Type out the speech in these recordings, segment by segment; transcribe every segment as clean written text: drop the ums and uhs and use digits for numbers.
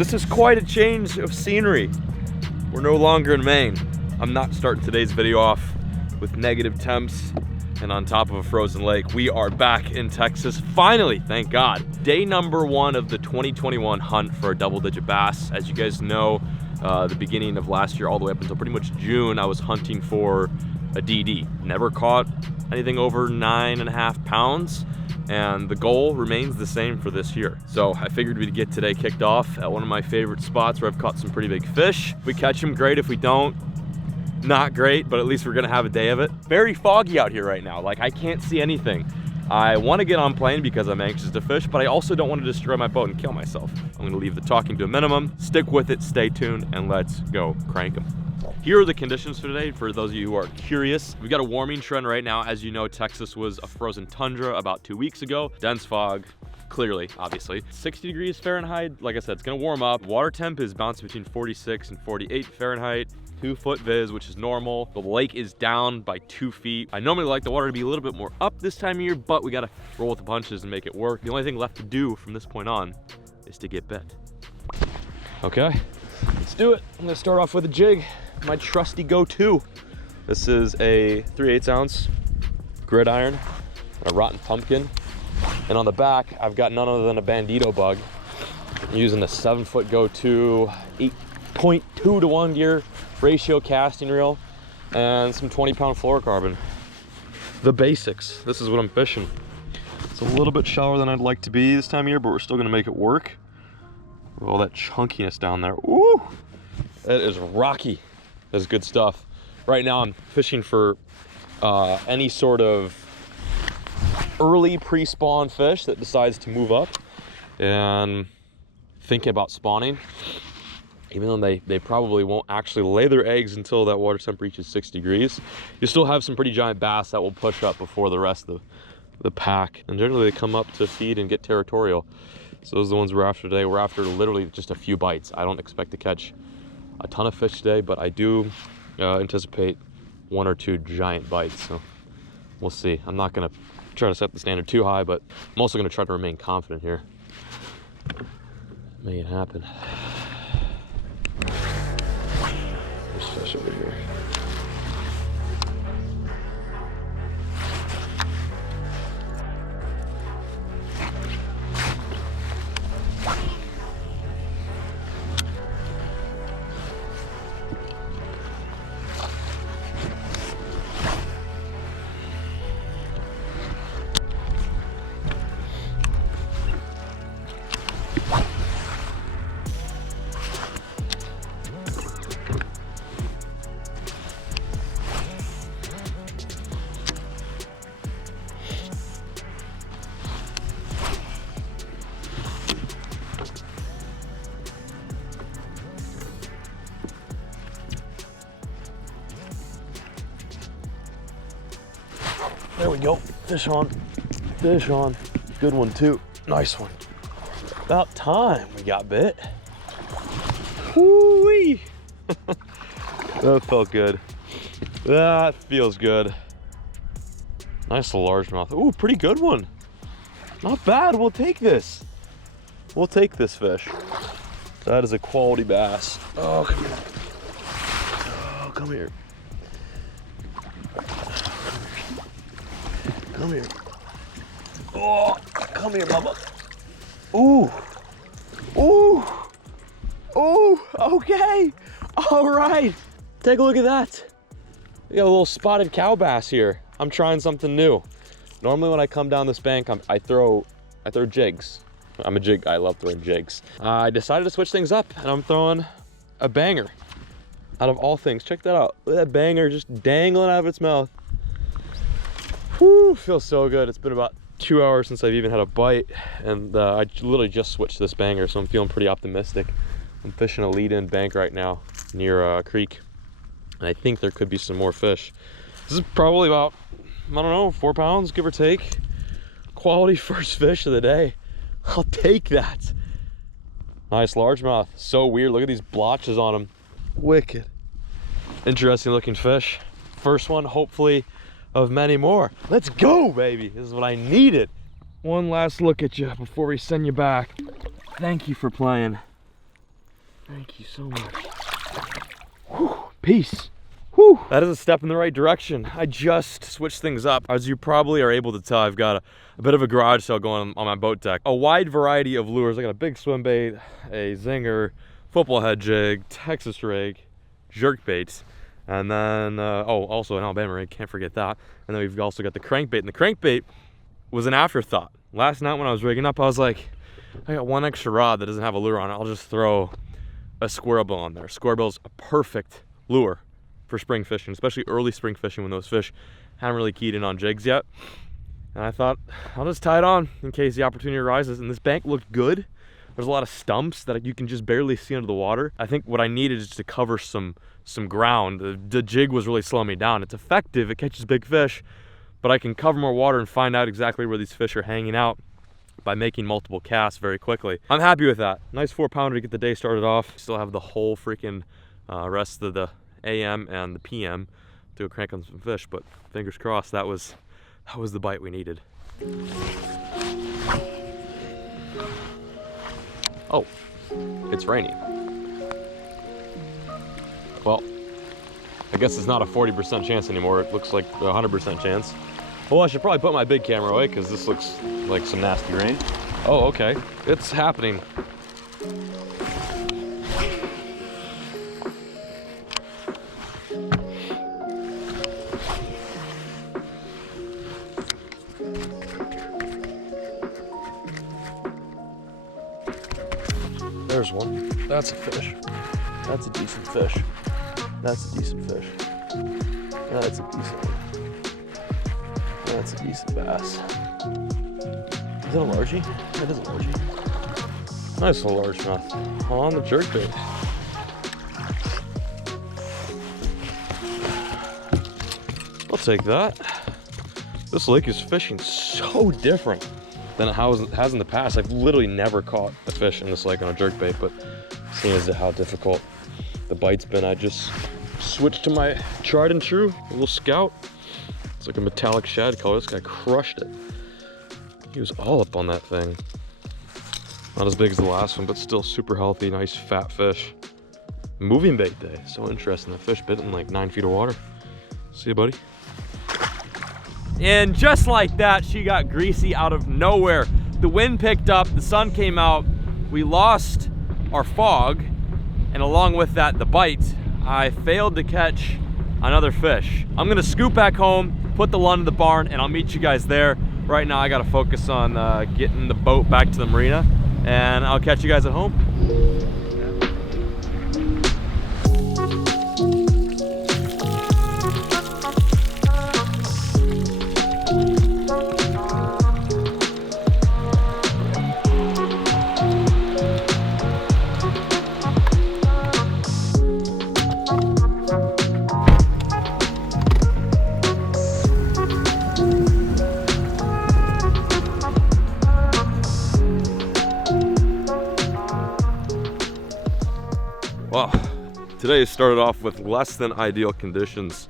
this is quite a change of scenery. We're no longer in Maine. I'm not starting today's video off with negative temps and on top of a frozen lake. We are back in Texas, finally, thank God. Day number 1 of the 2021 hunt for a double-digit bass. As you guys know, the beginning of last year all the way up until pretty much June, I was hunting for a DD. Never caught anything over 9.5 pounds. And the goal remains the same for this year. So I figured we'd get today kicked off at one of my favorite spots where I've caught some pretty big fish. If we catch them, great. If we don't, not great, but at least we're gonna have a day of it. Very foggy out here right now. Like, I can't see anything. I wanna get on plane because I'm anxious to fish, but I also don't wanna destroy my boat and kill myself. I'm gonna leave the talking to a minimum, stick with it, stay tuned, and let's go crank them. Here are the conditions for today, for those of you who are curious. We've got a warming trend right now. As you know, Texas was a frozen tundra about 2 weeks ago. Dense fog, clearly, obviously. 60 degrees Fahrenheit, like I said, it's gonna warm up. Water temp is bouncing between 46 and 48 Fahrenheit. 2-foot viz, which is normal. The lake is down by 2 feet. I normally like the water to be a little bit more up this time of year, but we gotta roll with the punches and make it work. The only thing left to do from this point on is to get bit. Okay, let's do it. I'm gonna start off with a jig. My trusty go-to. This is a 3/8 ounce gridiron, a rotten pumpkin, and on the back I've got none other than a bandito bug. I'm using a 7-foot go-to, 8.2 to 1 gear ratio casting reel, and some 20-pound fluorocarbon. The basics. This is what I'm fishing. It's a little bit shallower than I'd like to be this time of year, but we're still gonna make it work. With all that chunkiness down there. Ooh, that is rocky. That's good stuff. Right now I'm fishing for any sort of early pre-spawn fish that decides to move up and thinking about spawning, even though they probably won't actually lay their eggs until that water temp reaches 6 degrees. You still have some pretty giant bass that will push up before the rest of the pack. And generally they come up to feed and get territorial. So those are the ones we're after today. We're after literally just a few bites. I don't expect to catch a ton of fish today, but I do anticipate 1 or 2 giant bites, so we'll see. I'm not gonna try to set the standard too high, but I'm also gonna try to remain confident here. Make it happen. There's fish over here. There we go, fish on, fish on. Good one too, nice one. About time we got bit. Woo-wee. That felt good. That feels good. Nice largemouth. Ooh, pretty good one. Not bad, we'll take this. We'll take this fish. That is a quality bass. Oh, come here. Oh, come here. Come here. Oh, come here, Bubba. Ooh. Ooh. Ooh, okay. All right. Take a look at that. We got a little spotted cow bass here. I'm trying something new. Normally when I come down this bank, I throw jigs. I'm a jig guy, I love throwing jigs. I decided to switch things up and I'm throwing a banger. Out of all things, check that out. Look at that banger just dangling out of its mouth. Whew, feels so good. It's been about 2 hours since I've even had a bite, and I literally just switched this banger, so I'm feeling pretty optimistic. I'm fishing a lead-in bank right now near a creek, and I think there could be some more fish. This is probably about, I don't know, 4 pounds, give or take. Quality first fish of the day. I'll take that. Nice largemouth. So weird. Look at these blotches on them. Wicked. Interesting looking fish. First one, hopefully, of many more. Let's go, baby. This is what I needed. One last look at you before we send you back. Thank you for playing. Thank you so much. Whew, peace. Whew. That is a step in the right direction. I just switched things up. As you probably are able to tell, I've got a bit of a garage sale going on my boat deck. A wide variety of lures. I got a big swim bait, a zinger, football head jig, Texas rig, jerk baits, and then, oh, also an Alabama rig, can't forget that. And then we've also got the crankbait, and the crankbait was an afterthought. Last night when I was rigging up, I was like, I got one extra rod that doesn't have a lure on it. I'll just throw a squirrel bill on there. Squirrel bill's a perfect lure for spring fishing, especially early spring fishing when those fish haven't really keyed in on jigs yet. And I thought, I'll just tie it on in case the opportunity arises. And this bank looked good. There's a lot of stumps that you can just barely see under the water. I think what I needed is to cover some ground. The jig was really slowing me down. It's effective, it catches big fish, but I can cover more water and find out exactly where these fish are hanging out by making multiple casts very quickly. I'm happy with that. Nice 4-pounder to get the day started off. Still have the whole freaking rest of the AM and the PM to go crank on some fish, but fingers crossed that was the bite we needed. Oh, it's raining. Well, I guess it's not a 40% chance anymore. It looks like a 100% chance. Well, I should probably put my big camera away because this looks like some nasty rain. Oh, okay. It's happening. There's one. That's a fish. That's a decent fish. That's a decent fish. That's a decent one. That's a decent bass. Is that a largie? That is a largie. Nice little largemouth on the jerkbait. I'll take that. This lake is fishing so different than it has in the past. I've literally never caught a fish in this lake on a jerkbait, but seeing as how difficult the bite's been, I just switched to my tried and true, a little Scout. It's like a metallic shad color. This guy crushed it. He was all up on that thing. Not as big as the last one, but still super healthy, nice fat fish. Moving bait day, so interesting. That fish bit in like 9 feet of water. See you, buddy. And just like that, she got greasy out of nowhere. The wind picked up, the sun came out, we lost our fog, and along with that, the bite. I failed to catch another fish. I'm gonna scoot back home, put the lund in the barn, and I'll meet you guys there. Right now, I gotta focus on getting the boat back to the marina, and I'll catch you guys at home. Well, today started off with less than ideal conditions.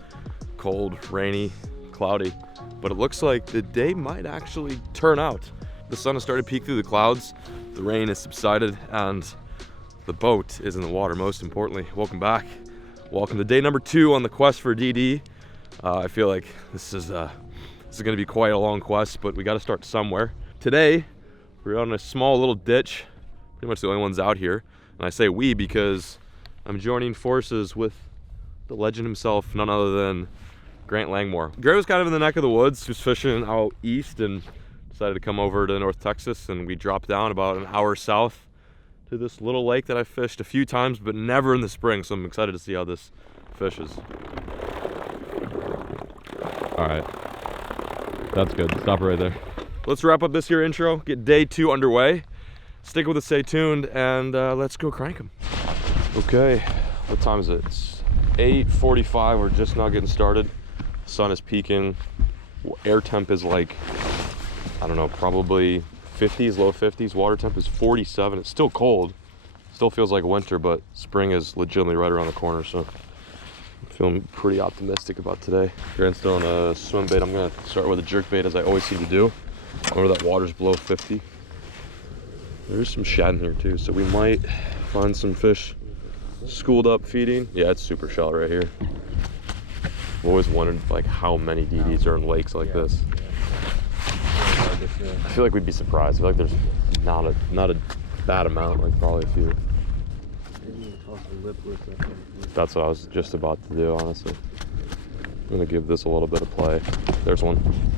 Cold, rainy, cloudy, but it looks like the day might actually turn out. The sun has started to peek through the clouds, the rain has subsided, and the boat is in the water, most importantly. Welcome back. Welcome to day number 2 on the quest for DD. I feel like this is gonna be quite a long quest, but we gotta start somewhere. Today, we're on a small little ditch, pretty much the only ones out here. And I say we because I'm joining forces with the legend himself, none other than Grant Langmore. Gray was kind of in the neck of the woods, just fishing out east, and decided to come over to North Texas, and we dropped down about an hour south to this little lake that I fished a few times, but never in the spring, so I'm excited to see how this fishes. All right, that's good, stop right there. Let's wrap up this here intro, get day 2 underway. Stick with us, stay tuned, and let's go crank them. Okay, what time is it? It's 8:45, we're just now getting started. Sun is peaking. Air temp is like, I don't know, probably 50s, low 50s. Water temp is 47. It's still cold. Still feels like winter, but spring is legitimately right around the corner, so I'm feeling pretty optimistic about today. Grant's throwing a swim bait. I'm gonna start with a jerk bait as I always seem to do. Remember that water's below 50. There's some shad in here too, so we might find some fish Schooled up feeding. Yeah, it's super shallow right here. I've always wondered like how many DDs are in lakes like this. I feel like we'd be surprised. I feel like there's not a bad amount, like probably a few. That's what I was just about to do, honestly. I'm gonna give this a little bit of play. There's one.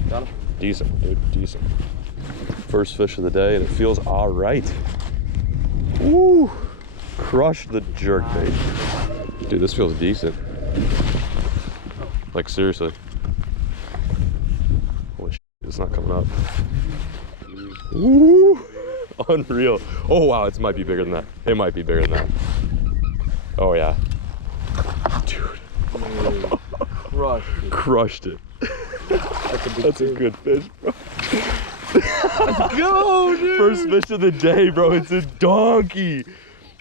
Got him. Decent, dude, decent. First fish of the day, and it feels all right. Woo! Crushed the jerk bait. Dude, this feels decent. Like, seriously. Holy shit, it's not coming up. Woo! Unreal. Oh, wow, it might be bigger than that. It might be bigger than that. Oh, yeah. Dude. Crushed it. That's a good fish, bro. Let's go, dude. First fish of the day, bro. It's a donkey.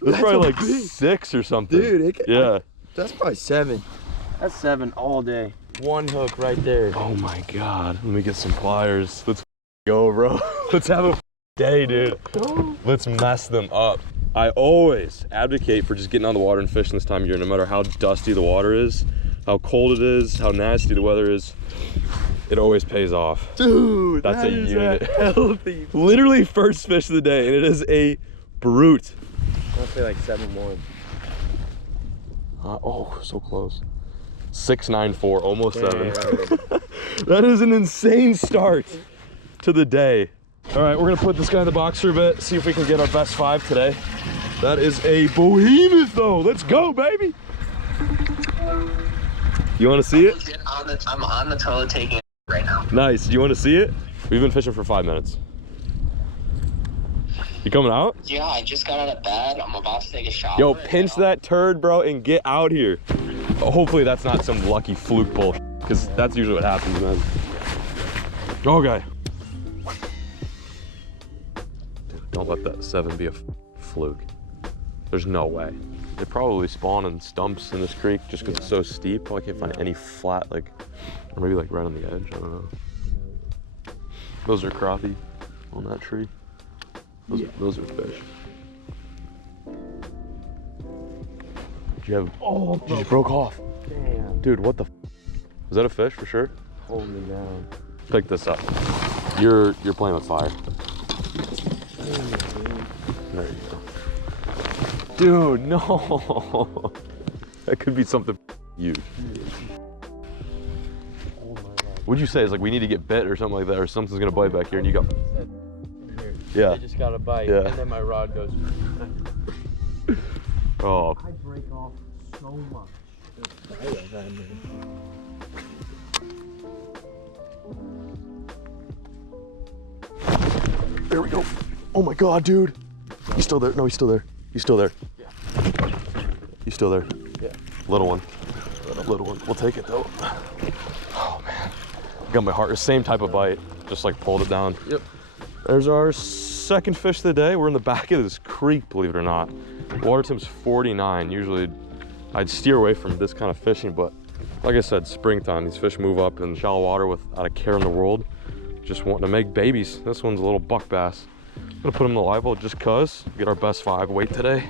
That's probably like 6 or something. Dude, yeah. That's probably 7. That's 7 all day. One hook right there. Oh my God. Let me get some pliers. Let's go, bro. Let's have a day, dude. Let's mess them up. I always advocate for just getting on the water and fishing this time of year, no matter how dusty the water is, how cold it is, how nasty the weather is. It always pays off. Dude, that's a unit. Healthy. Literally first fish of the day, and it is a brute. I want to say like 7-1. Oh, so close. 6.94, almost 7. That is an insane start to the day. All right, we're gonna put this guy in the box for a bit, see if we can get our best 5 today. That is a behemoth though. Let's go, baby. You wanna see it? I'm on the toilet taking it right now. Nice, do you wanna see it? We've been fishing for 5 minutes. You coming out? Yeah, I just got out of bed. I'm about to take a shower. Yo, pinch that turd, bro, and get out here. Hopefully that's not some lucky fluke bullshit, because that's usually what happens, man. Okay. Dude, don't let that 7 be a fluke. There's no way. They probably spawn in stumps in this creek just because it's so steep. Probably can't find any flat, like, or maybe like right on the edge, I don't know. Those are crappie on that tree. Those are fish. Did you have? Oh, you broke off. Damn. Dude, what the? Is that a fish for sure? Hold me down. Pick this up. You're playing with fire. There you go. Dude, no. That could be something huge. Oh my God. What'd you say? It's like we need to get bit or something like that, or something's gonna bite back here, and you go. Yeah. I just got a bite, yeah. and then my rod goes. Oh. I break off so much. There we go. Oh my God, dude. He's still there. No, he's still there. He's still there. Yeah. He's still there. Yeah. Little one. Little one. We'll take it though. Oh man. Got my heart. Same type of bite. Just like pulled it down. Yep. There's our second fish of the day. We're in the back of this creek, believe it or not. Water temp's 49. Usually I'd steer away from this kind of fishing, but like I said, springtime, these fish move up in shallow water without a care in the world. Just wanting to make babies. This one's a little buck bass. I'm gonna put him in the live well just cause. Get our best 5 weight today.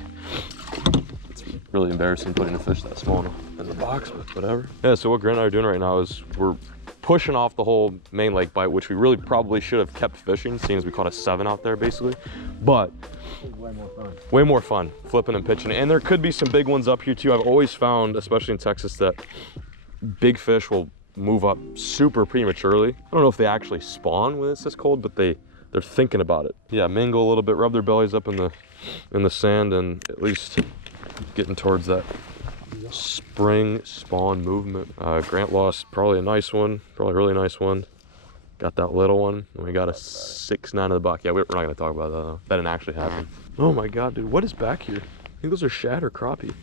It's really embarrassing putting a fish that small in the box, but whatever. Yeah, so what Grant and I are doing right now is we're pushing off the whole main lake bite, which we really probably should have kept fishing, seeing as we caught a 7 out there basically. But way more fun. Way more fun flipping and pitching. And there could be some big ones up here too. I've always found, especially in Texas, that big fish will move up super prematurely. I don't know if they actually spawn when it's this cold, but they're thinking about it. Yeah, mingle a little bit, rub their bellies up in the sand, and at least getting towards that spring spawn movement. Grant lost probably a nice one, probably a really nice one. Got that little one, and we got a 6.9 of the buck. Yeah, we're not gonna talk about that though. That didn't actually happen. Oh my God, dude, what is back here? I think those are shad or crappie.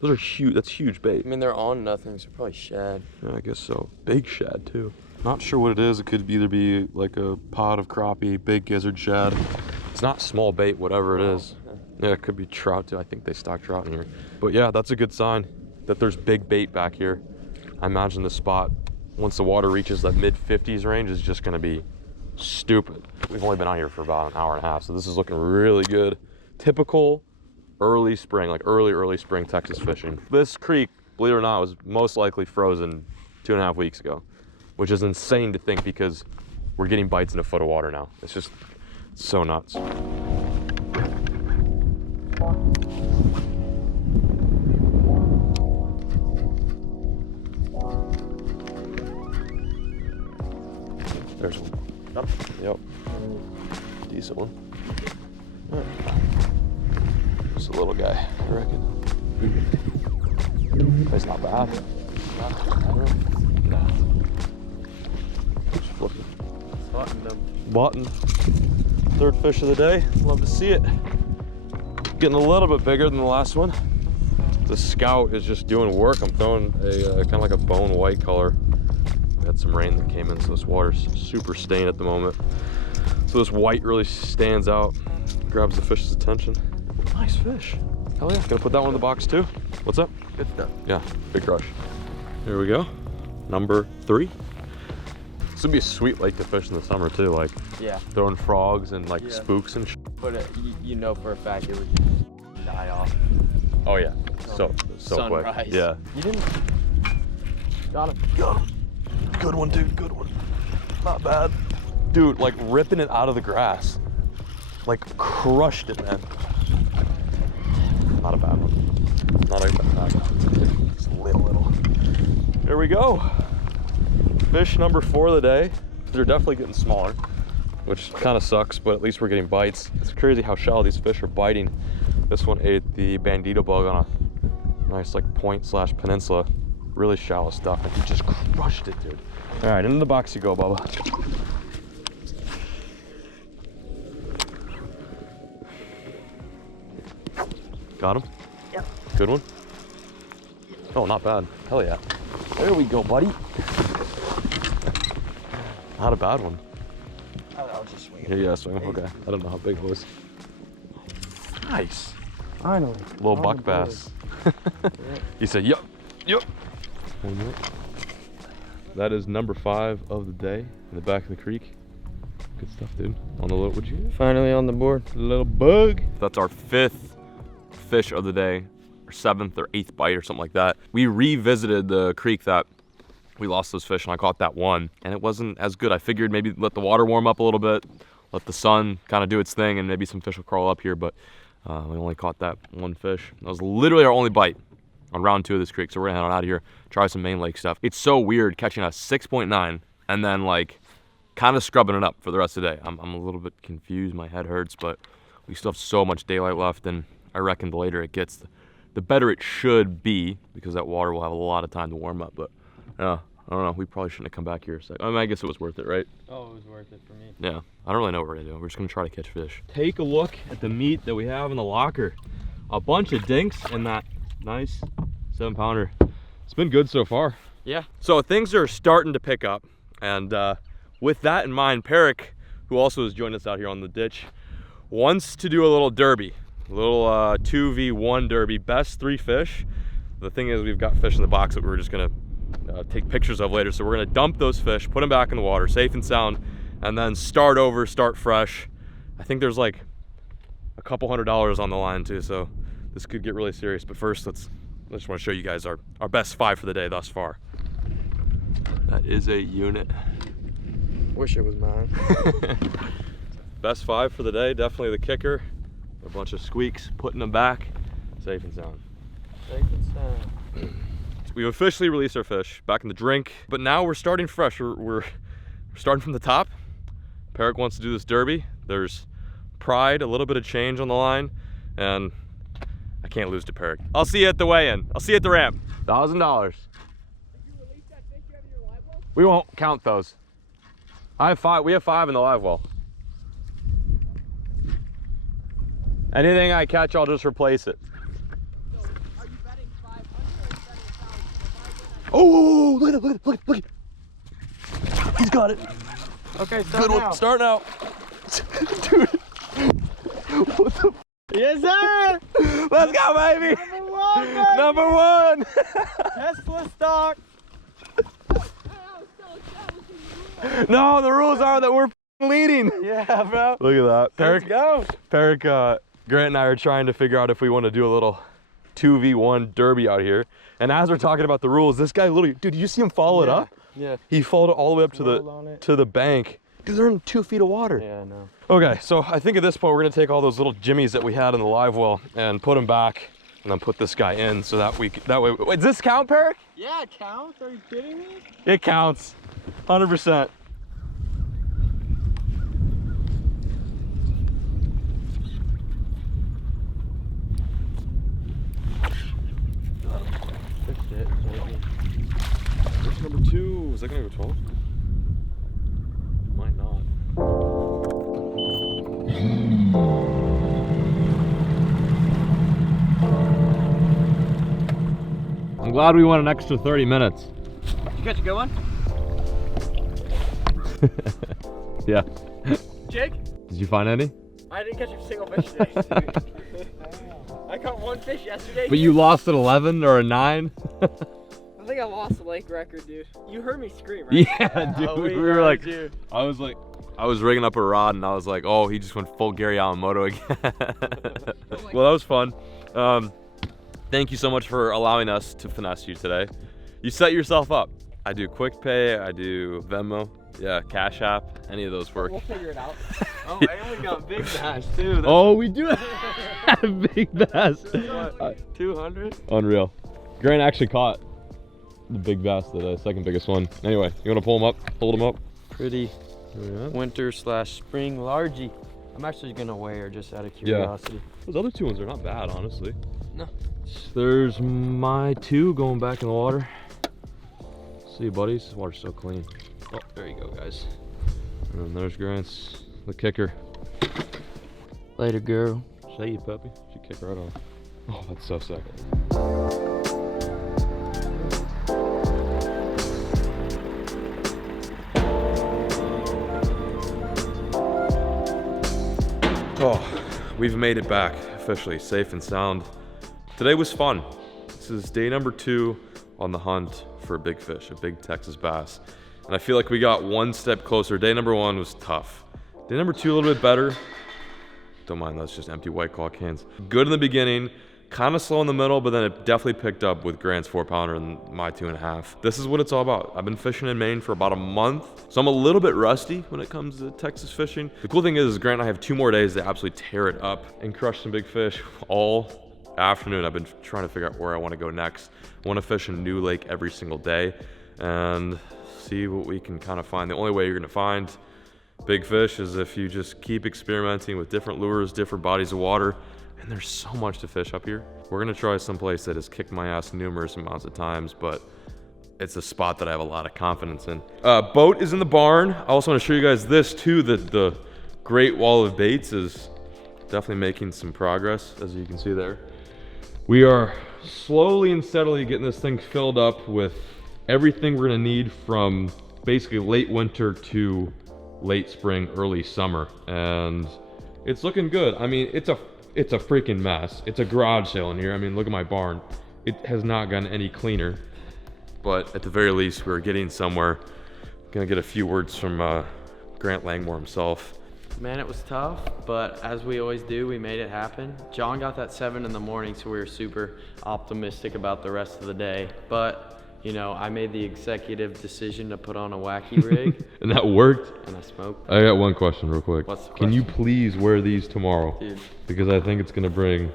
Those are huge, that's huge bait. I mean, they're on nothing, so probably shad. Yeah, I guess so. Big shad too. Not sure what it is. It could either be like a pod of crappie, big gizzard shad. It's not small bait, whatever it is. Yeah, it could be trout too. I think they stock trout in here. But yeah, that's a good sign that there's big bait back here. I imagine the spot, once the water reaches that mid-50s range, is just gonna be stupid. We've only been out here for about an hour and a half, so this is looking really good. Typical early spring, like early spring Texas fishing. This creek, believe it or not, was most likely frozen 2.5 weeks ago, which is insane to think because we're getting bites in a foot of water now. It's just so nuts. There's one. Yep. Decent one. Right. Just a little guy, I reckon. That's not bad. No. Just flipping. Button. Third fish of the day. Love to see it. Getting a little bit bigger than the last one. The Scout is just doing work. I'm throwing a kind of like a bone white color. We had some rain that came in, so this water's super stained at the moment. So this white really stands out, grabs the fish's attention. Nice fish. Hell yeah. Gonna put that one in the box too. What's up? Good stuff. Yeah, big crush. Here we go. Number 3. This would be a sweet lake to fish in the summer too, like throwing frogs and like spooks and shit. But you know for a fact it would just die off. Oh yeah, so quick. Yeah. You didn't. Got him. Got him. Good one, dude. Good one. Not bad. Dude, like ripping it out of the grass. Like crushed it, man. Not a bad one. Not a bad one. Just a little. There we go. Fish number 4 of the day. They're definitely getting smaller, which kind of sucks, but at least we're getting bites. It's crazy how shallow these fish are biting. This one ate the bandito bug on a nice like point/peninsula. Really shallow stuff, and he just crushed it, dude. All right, into the box you go, Bubba. Got him? Yep. Good one? Oh, not bad. Hell yeah. There we go, buddy. Not a bad one. I'll just swing it. Yeah, swing him. Okay. I don't know how big it was. Nice. Finally. Little buck bass. He said, yup. That is number 5 of the day in the back of the creek. Good stuff, dude. On the little, what'd you get? Finally on the board. Little bug. That's our 5th fish of the day, or 7th or 8th bite or something like that. We revisited the creek that we lost those fish, and I caught that one, and it wasn't as good. I figured maybe let the water warm up a little bit, let the sun kind of do its thing, and maybe some fish will crawl up here, but we only caught that one fish. That was literally our only bite on round 2 of this creek, so we're gonna head on out of here, try some main lake stuff. It's so weird catching a 6.9 and then like kind of scrubbing it up for the rest of the day. I'm a little bit confused, my head hurts, but we still have so much daylight left, and I reckon the later it gets, the better it should be, because that water will have a lot of time to warm up. But I don't know, we probably shouldn't have come back here a second. I mean, I guess it was worth it, right? Oh, it was worth it for me. Yeah, I don't really know what we're gonna do. We're just gonna try to catch fish. Take a look at the meat that we have in the locker. A bunch of dinks and that nice 7-pounder. It's been good so far. Yeah. So things are starting to pick up, and with that in mind, Peric, who also has joined us out here on the ditch, wants to do a little derby, a little 2v1 derby, best 3 fish. The thing is, we've got fish in the box that we're just gonna take pictures of later, so we're gonna dump those fish, put them back in the water, safe and sound, and then start over, start fresh. I think there's like a couple $100 on the line too, so this could get really serious. But first, I just want to show you guys our best 5 for the day thus far. That is a unit. Wish it was mine. Best 5 for the day, definitely the kicker. A bunch of squeaks, putting them back, safe and sound. Safe and sound. We've officially released our fish back in the drink, but now we're starting fresh. We're starting from the top. Peric wants to do this derby. There's pride, a little bit of change on the line, and I can't lose to Peric. I'll see you at the weigh-in. I'll see you at the ramp. $1,000. We won't count those. I have 5. We have 5 in the live well. Anything I catch, I'll just replace it. So, are you betting 500 or are you betting 1,000? Oh, look at it, look at it. He's got it. Okay, start Good now. one. Start now. Dude. What the? Yes, sir. Let's go, baby. Number 1, baby. Number 1. Tesla stock. No, the rules are that we're leading. Yeah, bro. Look at that. Let's go. Peric Grant and I are trying to figure out if we want to do a little 2v1 derby out here. And as we're talking about the rules, this guy literally, dude, did you see him follow it up? Yeah. He followed it all the way up to the bank. Dude, they're in 2 feet of water. Yeah, I know. Okay, so I think at this point we're gonna take all those little jimmies that we had in the live well and put them back, and then put this guy in so that way. Wait, does this count, Peric? Yeah, it counts. Are you kidding me? It counts, 100%. Where's number 2? Is that gonna go 12? Might not. I'm glad we went an extra 30 minutes. Did you catch a good one? Yeah. Jake? Did you find any? I didn't catch a single fish today. I caught 1 fish yesterday. But you lost an 11 or a 9? I think I lost the lake record, dude. You heard me scream, right? Yeah, dude. Oh, we were like, dude. I was rigging up a rod and I was like, oh, he just went full Gary Yamamoto again. Well, that was fun. Thank you so much for allowing us to finesse you today. You set yourself up. I do Quick Pay, I do Venmo, yeah, Cash App, any of those work. We'll figure it out. Oh, I only got big bass too. That's Oh, we do have big bass. 200? Unreal. Grant actually caught the big bass, the second biggest one. Anyway, you want to pull him up? Hold him up. Pretty winter/spring largie. I'm actually gonna weigh her just out of curiosity. Those other 2 ones are not bad, honestly. No. There's my 2 going back in the water. See you, buddies. This water's so clean. Oh, there you go, guys. And there's Grant's, the kicker. Later, girl. Say you, puppy. She kick right on. Oh, that's so sick. Oh, we've made it back officially, safe and sound. Today was fun. This is day number 2 on the hunt for a big fish, a big Texas bass. And I feel like we got 1 step closer. Day number 1 was tough. Day number 2 a little bit better. Don't mind, that's just empty White Claw cans. Good in the beginning, kind of slow in the middle, but then it definitely picked up with Grant's 4-pounder and my 2.5. This is what it's all about. I've been fishing in Maine for about a month, so I'm a little bit rusty when it comes to Texas fishing. The cool thing is Grant and I have 2 more days to absolutely tear it up and crush some big fish all afternoon. I've been trying to figure out where I want to go next. I want to fish a new lake every single day and see what we can kind of find. The only way you're going to find big fish is if you just keep experimenting with different lures, different bodies of water, and there's so much to fish up here. We're going to try someplace that has kicked my ass numerous amounts of times, but it's a spot that I have a lot of confidence in. Boat is in the barn. I also want to show you guys this too, that the Great Wall of Baits is definitely making some progress, as you can see there. We are slowly and steadily getting this thing filled up with everything we're gonna need from basically late winter to late spring, early summer. And it's looking good. I mean, it's a freaking mess. It's a garage sale in here. I mean, look at my barn. It has not gotten any cleaner, but at the very least, we're getting somewhere. Gonna get a few words from Grant Langmore himself. Man, it was tough, but as we always do, we made it happen. John got that 7 in the morning, so we were super optimistic about the rest of the day. But, you know, I made the executive decision to put on a wacky rig. And that worked? And I smoked. I got one question real quick. What's the Can you question? please wear these tomorrow? Dude. Because I think it's gonna bring...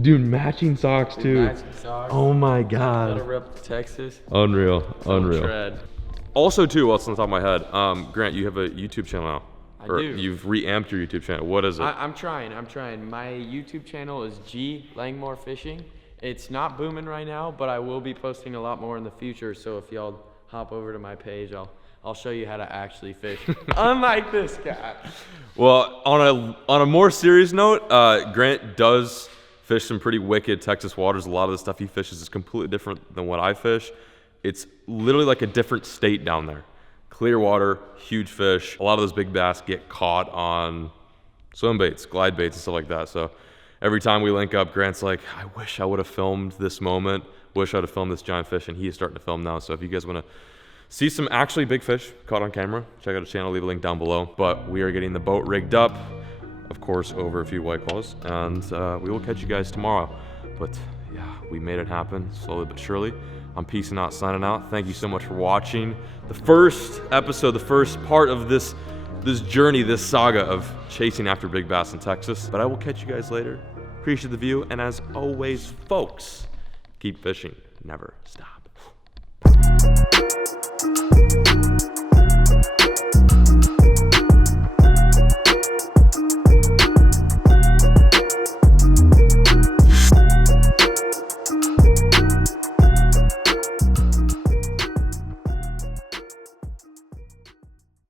Dude, matching socks too. Matching socks. Oh my Gotta God. rep Texas. Unreal, unreal. Tread. Also too, while it's on the top of my head, Grant, you have a YouTube channel now. I Or do. You've reamped your YouTube channel. What is it? I'm trying. My YouTube channel is G Langmore Fishing. It's not booming right now, but I will be posting a lot more in the future. So if y'all hop over to my page, I'll show you how to actually fish. Unlike this guy. Well, on a more serious note, Grant does fish some pretty wicked Texas waters. A lot of the stuff he fishes is completely different than what I fish. It's literally like a different state down there. Clear water, huge fish. A lot of those big bass get caught on swim baits, glide baits, and stuff like that. So every time we link up, Grant's like, I wish I would have filmed this moment. Wish I would have filmed this giant fish, and he is starting to film now. So if you guys want to see some actually big fish caught on camera, check out his channel, leave a link down below. But we are getting the boat rigged up. Of course, over a few White Claws, and we will catch you guys tomorrow. But yeah, we made it happen, slowly but surely. I'm peacing out, signing out. Thank you so much for watching the first episode, the first part of this journey, this saga of chasing after big bass in Texas. But I will catch you guys later. Appreciate the view, and as always, folks, keep fishing, never stop.